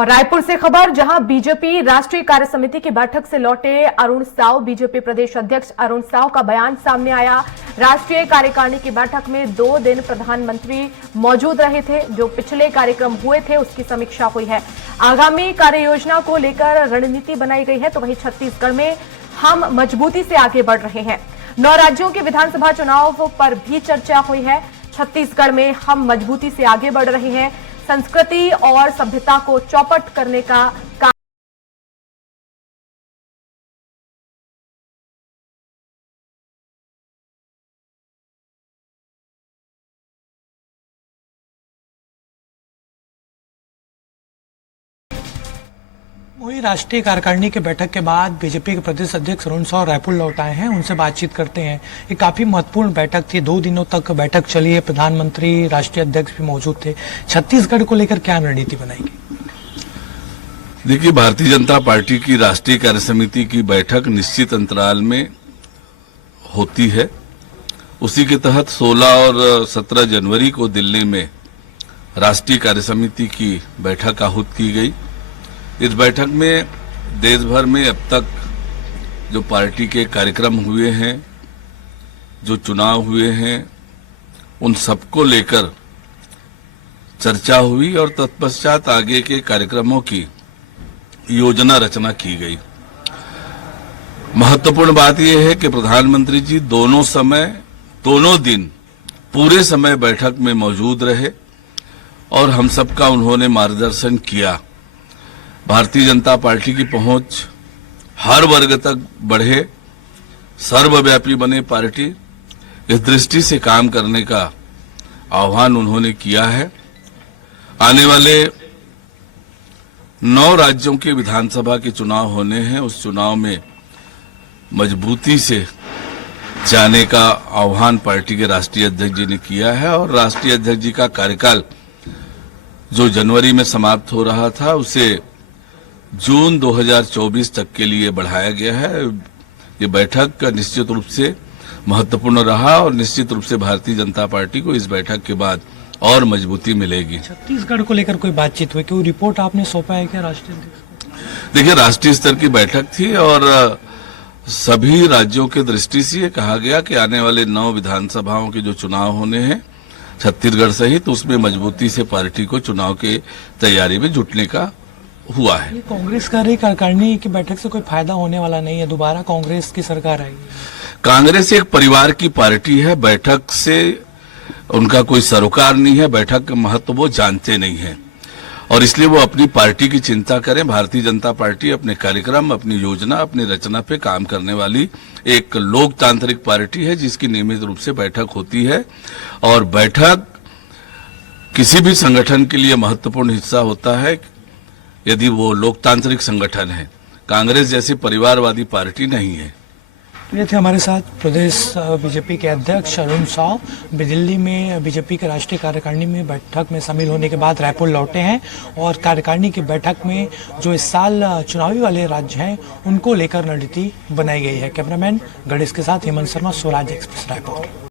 और रायपुर से खबर, जहां बीजेपी राष्ट्रीय कार्य समिति की बैठक से लौटे अरुण साव, बीजेपी प्रदेश अध्यक्ष अरुण साव का बयान सामने आया। राष्ट्रीय कार्यकारिणी की बैठक में 2 दिन प्रधानमंत्री मौजूद रहे थे। जो पिछले कार्यक्रम हुए थे उसकी समीक्षा हुई है। आगामी कार्य योजना को लेकर रणनीति बनाई गई है। तो वहीं छत्तीसगढ़ में हम मजबूती से आगे बढ़ रहे हैं। 9 राज्यों के विधानसभा चुनाव पर भी चर्चा हुई है। छत्तीसगढ़ में हम मजबूती से आगे बढ़ रहे हैं। संस्कृति और सभ्यता को चौपट करने का काम वही राष्ट्रीय कार्यकारिणी की बैठक के बाद बीजेपी के प्रदेश अध्यक्ष अरुण साव रायपुर लौट आए हैं। उनसे बातचीत करते हैं। ये काफी महत्वपूर्ण बैठक थी, 2 दिनों तक बैठक चली है। प्रधानमंत्री, राष्ट्रीय अध्यक्ष भी मौजूद थे। छत्तीसगढ़ को लेकर क्या रणनीति बनाएगी? देखिए, भारतीय जनता पार्टी की राष्ट्रीय कार्य समिति की बैठक निश्चित अंतराल में होती है। उसी के तहत 16 और 17 जनवरी को दिल्ली में राष्ट्रीय कार्य समिति की बैठक आहूत की गई। इस बैठक में देश भर में अब तक जो पार्टी के कार्यक्रम हुए हैं, जो चुनाव हुए हैं, उन सबको लेकर चर्चा हुई और तत्पश्चात आगे के कार्यक्रमों की योजना रचना की गई। महत्वपूर्ण बात यह है कि प्रधानमंत्री जी दोनों दिन पूरे समय बैठक में मौजूद रहे और हम सबका उन्होंने मार्गदर्शन किया। भारतीय जनता पार्टी की पहुंच हर वर्ग तक बढ़े, सर्वव्यापी बने पार्टी, इस दृष्टि से काम करने का आह्वान उन्होंने किया है। आने वाले 9 राज्यों के विधानसभा के चुनाव होने हैं। उस चुनाव में मजबूती से जाने का आह्वान पार्टी के राष्ट्रीय अध्यक्ष जी ने किया है और राष्ट्रीय अध्यक्ष जी का कार्यकाल जो जनवरी में समाप्त हो रहा था उसे जून 2024 तक के लिए बढ़ाया गया है। ये बैठक निश्चित रूप से महत्वपूर्ण रहा और निश्चित रूप से भारतीय जनता पार्टी को इस बैठक के बाद और मजबूती मिलेगी। छत्तीसगढ़ को लेकर कोई बातचीत हुई? कोई रिपोर्ट आपने सौंपा है क्या राष्ट्रीय अध्यक्ष को? देखिए, राष्ट्रीय स्तर की बैठक थी और सभी राज्यों के दृष्टि से ये कहा गया कि आने वाले 9 विधानसभाओं के जो चुनाव होने हैं छत्तीसगढ़ सहित, उसमें मजबूती से पार्टी को चुनाव की तैयारी में जुटने का हुआ है। ये कांग्रेस का रही कार्यकारिणी की बैठक से कोई फायदा होने वाला नहीं है। दोबारा कांग्रेस की सरकार आएगी। कांग्रेस एक परिवार की पार्टी है। बैठक से उनका कोई सरोकार नहीं है। बैठक का महत्व वो जानते नहीं है और इसलिए वो अपनी पार्टी की चिंता करें। भारतीय जनता पार्टी अपने कार्यक्रम, अपनी योजना, अपनी रचना पे काम करने वाली एक लोकतांत्रिक पार्टी है जिसकी नियमित रूप से बैठक होती है और बैठक किसी भी संगठन के लिए महत्वपूर्ण हिस्सा होता है यदि वो लोकतांत्रिक संगठन है। कांग्रेस जैसी परिवारवादी पार्टी नहीं है। ये थे हमारे साथ प्रदेश बीजेपी के अध्यक्ष अरुण साव। दिल्ली में बीजेपी के राष्ट्रीय कार्यकारिणी में बैठक में शामिल होने के बाद रायपुर लौटे हैं और कार्यकारिणी की बैठक में जो इस साल चुनावी वाले राज्य हैं उनको लेकर रणनीति बनाई गई है। कैमरामैन गणेश के साथ हेमंत शर्मा, स्वराज एक्सप्रेस, रायपुर।